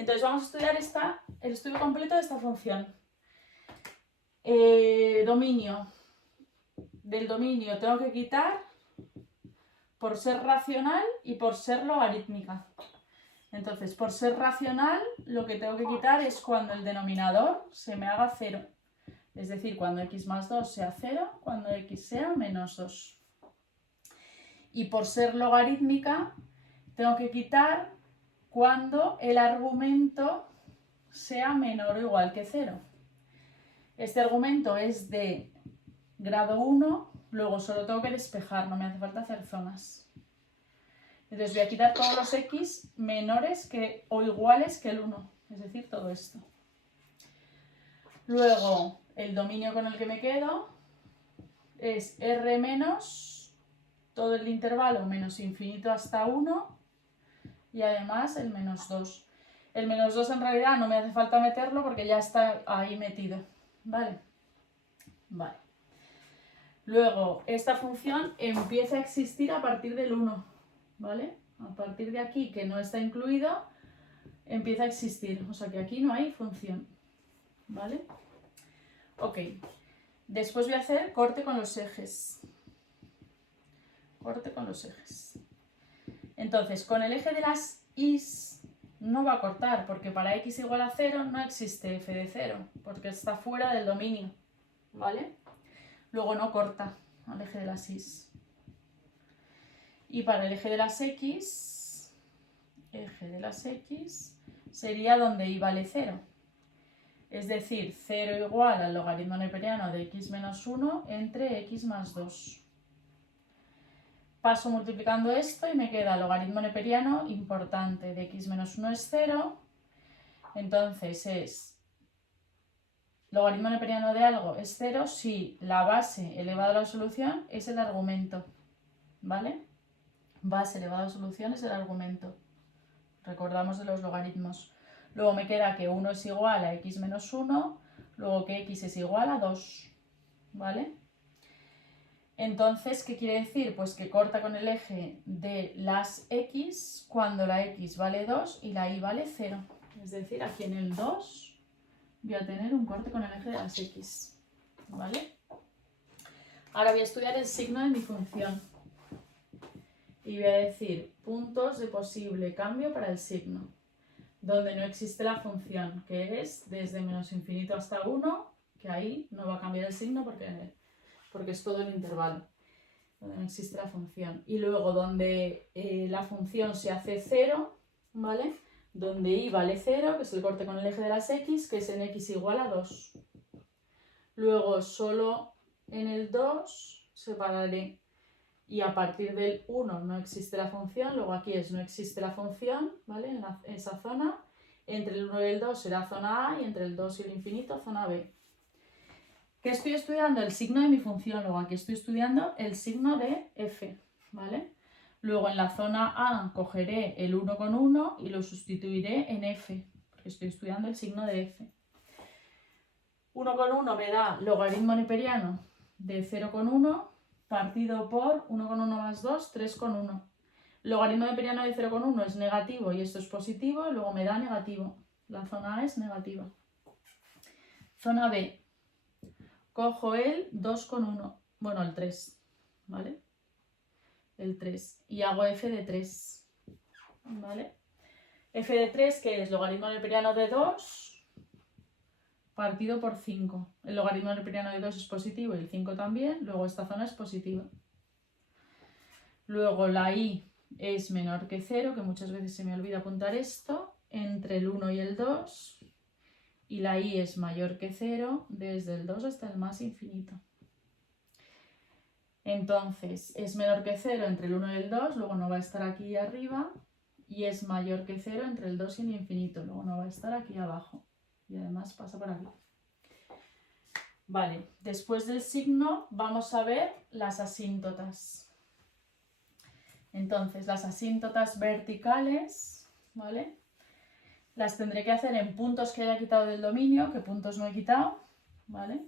Entonces vamos a estudiar el estudio completo de esta función. Dominio. Del dominio tengo que quitar por ser racional y por ser logarítmica. Entonces, por ser racional, lo que tengo que quitar es cuando el denominador se me haga 0. Es decir, cuando x más 2 sea 0, cuando x sea menos 2. Y por ser logarítmica, tengo que quitar cuando el argumento sea menor o igual que 0. Este argumento es de grado 1, luego solo tengo que despejar, no me hace falta hacer zonas. Entonces voy a quitar todos los x menores que, o iguales que el 1, es decir, todo esto. Luego, el dominio con el que me quedo es R menos todo el intervalo menos infinito hasta 1 y además el menos 2. El menos 2 en realidad no me hace falta meterlo porque ya está ahí metido. ¿Vale? Vale. Luego, esta función empieza a existir a partir del 1. ¿Vale? A partir de aquí, que no está incluido, empieza a existir. O sea que aquí no hay función. ¿Vale? Ok. Después voy a hacer corte con los ejes. Corte con los ejes. Entonces, con el eje de las is no va a cortar, porque para x igual a 0 no existe f de 0, porque está fuera del dominio. ¿Vale? Luego no corta al eje de las is. Y para el eje de las x sería donde y vale 0. Es decir, 0 igual al logaritmo neperiano de x menos 1 entre x más 2. Paso multiplicando esto y me queda logaritmo neperiano importante de x menos 1 es 0. Entonces es logaritmo neperiano de algo es 0 si la base elevado a la solución es el argumento. ¿Vale? Base elevado a la solución es el argumento. Recordamos de los logaritmos. Luego me queda que 1 es igual a x menos 1, luego que x es igual a 2. ¿Vale? Entonces, ¿qué quiere decir? Pues que corta con el eje de las x cuando la x vale 2 y la y vale 0. Es decir, aquí en el 2 voy a tener un corte con el eje de las x. ¿Vale? Ahora voy a estudiar el signo de mi función. Y voy a decir puntos de posible cambio para el signo, donde no existe la función, que es desde menos infinito hasta 1, que ahí no va a cambiar el signo porque es todo el intervalo, donde no existe la función. Y luego donde la función se hace 0, ¿vale? Donde y vale 0, que es el corte con el eje de las x, que es en x igual a 2. Luego solo en el 2 separaré. Y a partir del 1 no existe la función, luego aquí es no existe la función, ¿vale? En esa zona. Entre el 1 y el 2 será zona A y entre el 2 y el infinito zona B. ¿Qué estoy estudiando? El signo de mi función. Luego aquí estoy estudiando el signo de f, ¿vale? Luego en la zona A cogeré el 1 con 1 y lo sustituiré en f, porque estoy estudiando el signo de f. 1 con 1 me da logaritmo neperiano de 0 con 1 partido por 1 con 1 más 2, 3 con 1. Logaritmo neperiano de 0 con 1 es negativo y esto es positivo, luego me da negativo. La zona A es negativa. Zona B. Cojo el 2 con 1, bueno, el 3, ¿vale? El 3. Y hago f de 3, ¿vale? F de 3, que es logaritmo neperiano de 2 partido por 5. El logaritmo neperiano de 2 es positivo y el 5 también, luego esta zona es positiva. Luego la y es menor que 0, que muchas veces se me olvida apuntar esto, entre el 1 y el 2, y la y es mayor que 0 desde el 2 hasta el más infinito. Entonces es menor que 0 entre el 1 y el 2, luego no va a estar aquí arriba, y es mayor que 0 entre el 2 y el infinito, luego no va a estar aquí abajo. Y además pasa por aquí. Vale, después del signo vamos a ver las asíntotas. Entonces, las asíntotas verticales, ¿vale? Las tendré que hacer en puntos que haya quitado del dominio, que puntos no he quitado, ¿vale?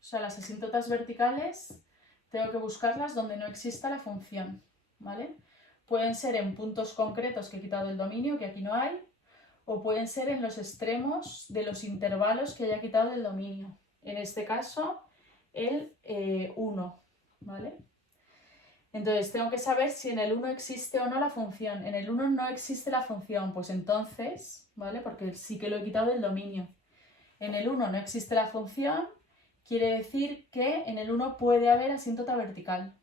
O sea, las asíntotas verticales tengo que buscarlas donde no exista la función, ¿vale? Pueden ser en puntos concretos que he quitado del dominio, que aquí no hay, o pueden ser en los extremos de los intervalos que haya quitado del dominio. En este caso, el 1, ¿vale? Entonces tengo que saber si en el 1 existe o no la función. En el 1 no existe la función, pues entonces, ¿vale? Porque sí que lo he quitado del dominio. En el 1 no existe la función, quiere decir que en el 1 puede haber asíntota vertical.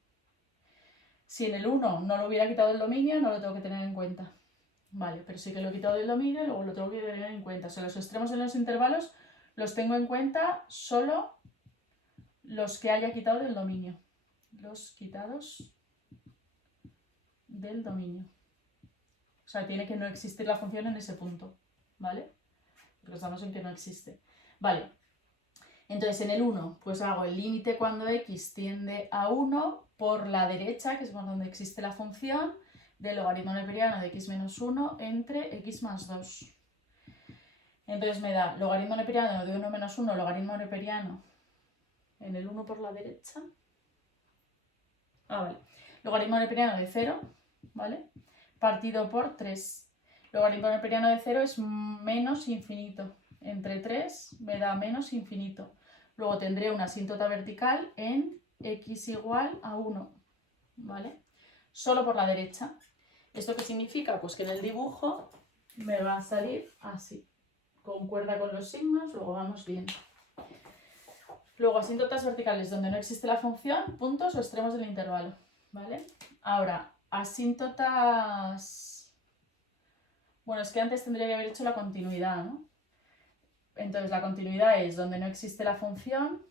Si en el 1 no lo hubiera quitado del dominio, no lo tengo que tener en cuenta. Vale, pero sí que lo he quitado del dominio y luego lo tengo que tener en cuenta. O sea, los extremos en los intervalos los tengo en cuenta solo los que haya quitado del dominio. Los quitados del dominio. O sea, tiene que no existir la función en ese punto, ¿vale? Porque estamos en que no existe. Vale, entonces en el 1 pues hago el límite cuando x tiende a 1 por la derecha, que es por donde existe la función, del logaritmo neperiano de x menos 1 entre x más 2. Entonces me da logaritmo neperiano de 1 menos 1, logaritmo neperiano en el 1 por la derecha. Vale. Logaritmo neperiano de 0, ¿vale? Partido por 3. Logaritmo neperiano de 0 es menos infinito. Entre 3 me da menos infinito. Luego tendré una asíntota vertical en x igual a 1, ¿vale? Solo por la derecha. ¿Esto qué significa? Pues que en el dibujo me va a salir así. Concuerda con los signos, luego vamos bien. Luego asíntotas verticales donde no existe la función, puntos o extremos del intervalo, ¿vale? Ahora, asíntotas... Bueno, es que antes tendría que haber hecho la continuidad, ¿no? Entonces la continuidad es donde no existe la función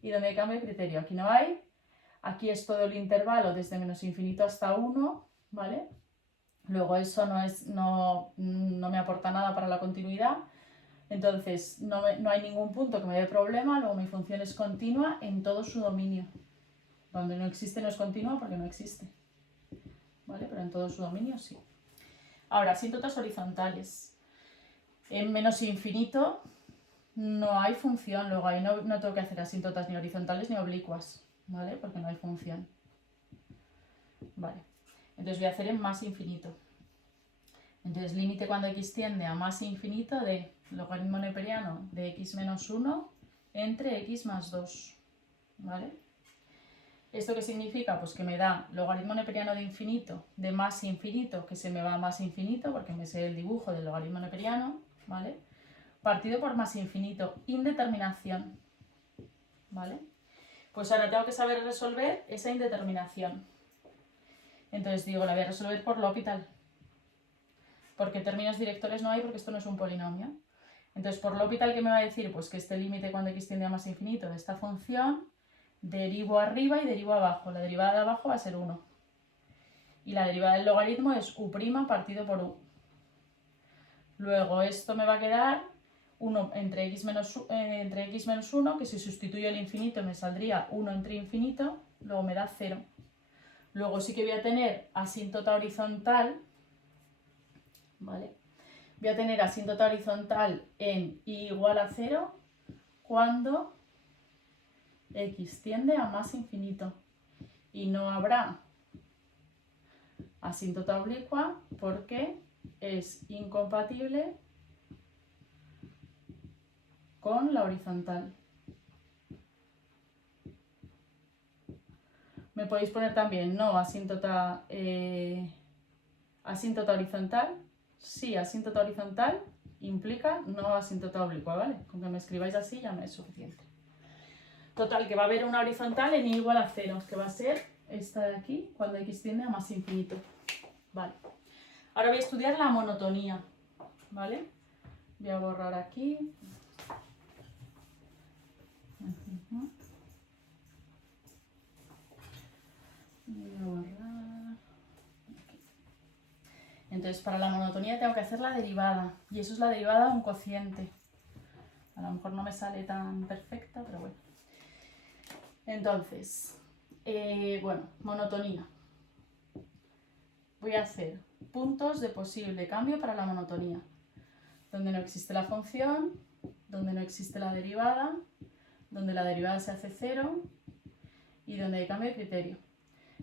y donde hay cambio de criterio. Aquí no hay. Aquí es todo el intervalo desde menos infinito hasta 1, ¿vale? Luego eso no me aporta nada para la continuidad. Entonces no hay ningún punto que me dé problema. Luego mi función es continua en todo su dominio. Donde no existe no es continua porque no existe, ¿vale? Pero en todo su dominio sí. Ahora, asíntotas horizontales. En menos infinito no hay función, luego ahí no tengo que hacer asíntotas ni horizontales ni oblicuas, ¿vale? Porque no hay función. Vale, entonces voy a hacer en más infinito. Entonces límite cuando x tiende a más infinito de logaritmo neperiano de x menos 1 entre x más 2, ¿vale? ¿Esto qué significa? Pues que me da logaritmo neperiano de infinito, de más infinito, que se me va a más infinito porque me sé el dibujo del logaritmo neperiano, ¿vale? Partido por más infinito, indeterminación, ¿vale? Pues ahora tengo que saber resolver esa indeterminación. Entonces digo, la voy a resolver por L'Hopital, porque términos directores no hay porque esto no es un polinomio. Entonces por L'Hopital, ¿qué me va a decir? Pues que este límite cuando x tiende a más infinito de esta función, derivo arriba y derivo abajo. La derivada de abajo va a ser 1. Y la derivada del logaritmo es u' partido por u. Luego esto me va a quedar 1 entre x menos 1, que si sustituyo el infinito me saldría 1 entre infinito, luego me da 0. Luego sí que voy a tener asíntota horizontal, ¿vale? Voy a tener asíntota horizontal en y igual a 0 cuando x tiende a más infinito. Y no habrá asíntota oblicua porque es incompatible con la horizontal. Me podéis poner también no asíntota, asíntota horizontal. Sí, asíntota horizontal implica no asíntota oblicua, ¿vale? Con que me escribáis así ya me es suficiente. Total, que va a haber una horizontal en y igual a 0, que va a ser esta de aquí, cuando x tiende a más infinito. Vale. Ahora voy a estudiar la monotonía, ¿vale? Voy a borrar aquí. Voy a borrar. Aquí. Entonces, para la monotonía tengo que hacer la derivada, y eso es la derivada de un cociente. A lo mejor no me sale tan perfecta, pero bueno. Entonces, bueno, monotonía. Voy a hacer puntos de posible cambio para la monotonía. Donde no existe la función, donde no existe la derivada, donde la derivada se hace 0 y donde hay cambio de criterio.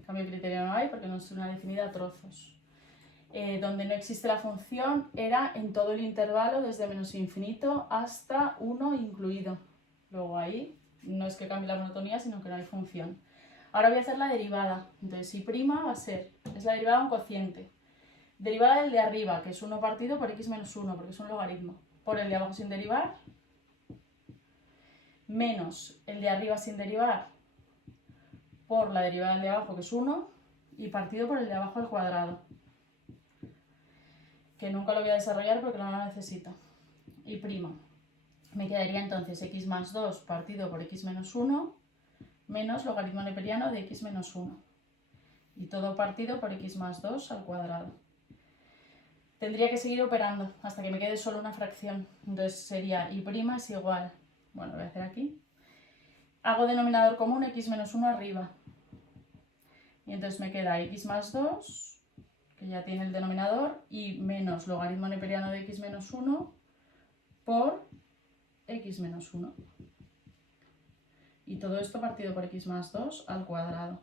Cambio de criterio no hay porque no es una definida a trozos. Donde no existe la función era en todo el intervalo desde menos infinito hasta 1 incluido. Luego ahí no es que cambie la monotonía, sino que no hay función. Ahora voy a hacer la derivada. Entonces, y' va a ser, es la derivada de un cociente. Derivada del de arriba, que es 1 partido por x menos 1, porque es un logaritmo, por el de abajo sin derivar, menos el de arriba sin derivar por la derivada del de abajo, que es 1, y partido por el de abajo al cuadrado, que nunca lo voy a desarrollar porque no lo necesito. Y prima. Me quedaría entonces x más 2 partido por x menos 1 menos logaritmo neperiano de x menos 1. Y todo partido por x más 2 al cuadrado. Tendría que seguir operando hasta que me quede solo una fracción. Entonces sería y' es igual, bueno, lo voy a hacer aquí. Hago denominador común x menos 1 arriba. Y entonces me queda x más 2, que ya tiene el denominador, y menos logaritmo neperiano de x menos 1 por x menos 1. Y todo esto partido por x más 2 al cuadrado.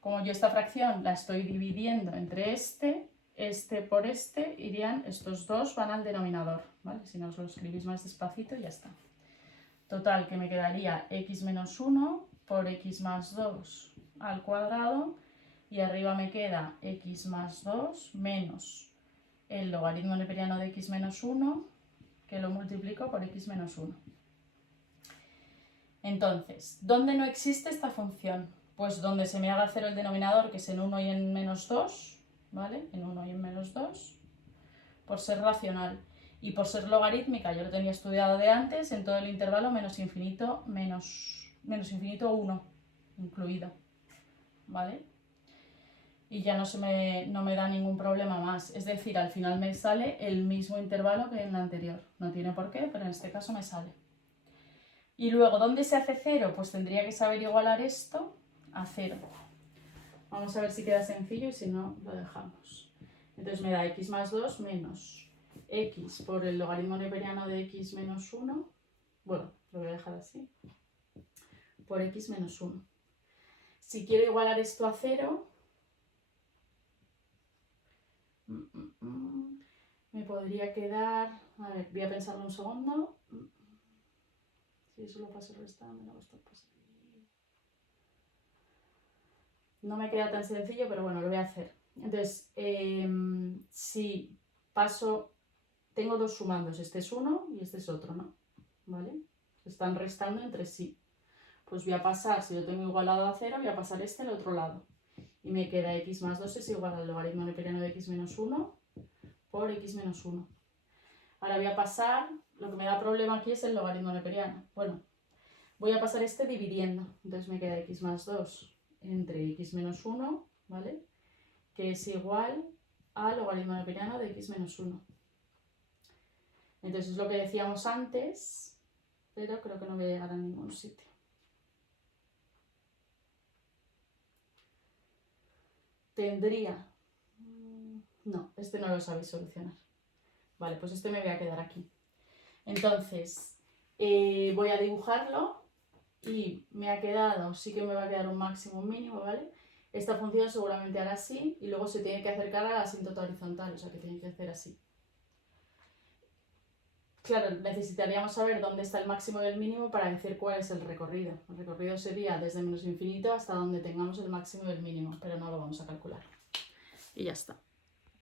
Como yo esta fracción la estoy dividiendo entre este por este, irían, estos dos van al denominador, ¿vale? Si no os lo escribís más despacito, ya está. Total, que me quedaría x menos 1 por x más 2 al cuadrado, y arriba me queda x más 2 menos el logaritmo neperiano de x menos 1, que lo multiplico por x menos 1. Entonces, ¿dónde no existe esta función? Pues donde se me haga 0 el denominador, que es en 1 y en menos 2, ¿vale? En 1 y en menos 2, por ser racional. Y por ser logarítmica, yo lo tenía estudiado de antes, en todo el intervalo menos infinito 1 incluido, ¿vale? Y ya no me da ningún problema más. Es decir, al final me sale el mismo intervalo que en la anterior. No tiene por qué, pero en este caso me sale. Y luego, ¿dónde se hace 0? Pues tendría que saber igualar esto a 0. Vamos a ver si queda sencillo y si no, lo dejamos. Entonces me da x más 2 menos x por el logaritmo neperiano de x menos 1. Bueno, lo voy a dejar así. Por x menos 1. Si quiero igualar esto a 0, me podría quedar... A ver, voy a pensarlo un segundo. Si eso lo paso restando, esto pasa. No me queda tan sencillo, pero bueno, lo voy a hacer. Entonces, si paso, tengo dos sumandos, este es uno y este es otro, ¿no? ¿Vale? Se están restando entre sí. Pues voy a pasar, si lo tengo igualado a 0, voy a pasar este al otro lado. Y me queda x más 2 es igual al logaritmo neperiano de x menos 1 por x menos 1. Ahora voy a pasar, lo que me da problema aquí es el logaritmo neperiano. Bueno, voy a pasar este dividiendo. Entonces me queda x más 2 entre x menos 1, ¿vale? Que es igual al logaritmo neperiano de x menos 1. Entonces es lo que decíamos antes, pero creo que no voy a llegar a ningún sitio. Tendría... No, este no lo sabéis solucionar. Vale, pues este me voy a quedar aquí. Entonces, voy a dibujarlo y me ha quedado, sí que me va a quedar un máximo, un mínimo, ¿vale? Esta función seguramente hará así y luego se tiene que acercar a la asíntota horizontal, o sea que tiene que hacer así. Claro, necesitaríamos saber dónde está el máximo y el mínimo para decir cuál es el recorrido. El recorrido sería desde menos infinito hasta donde tengamos el máximo y el mínimo, pero no lo vamos a calcular. Y ya está.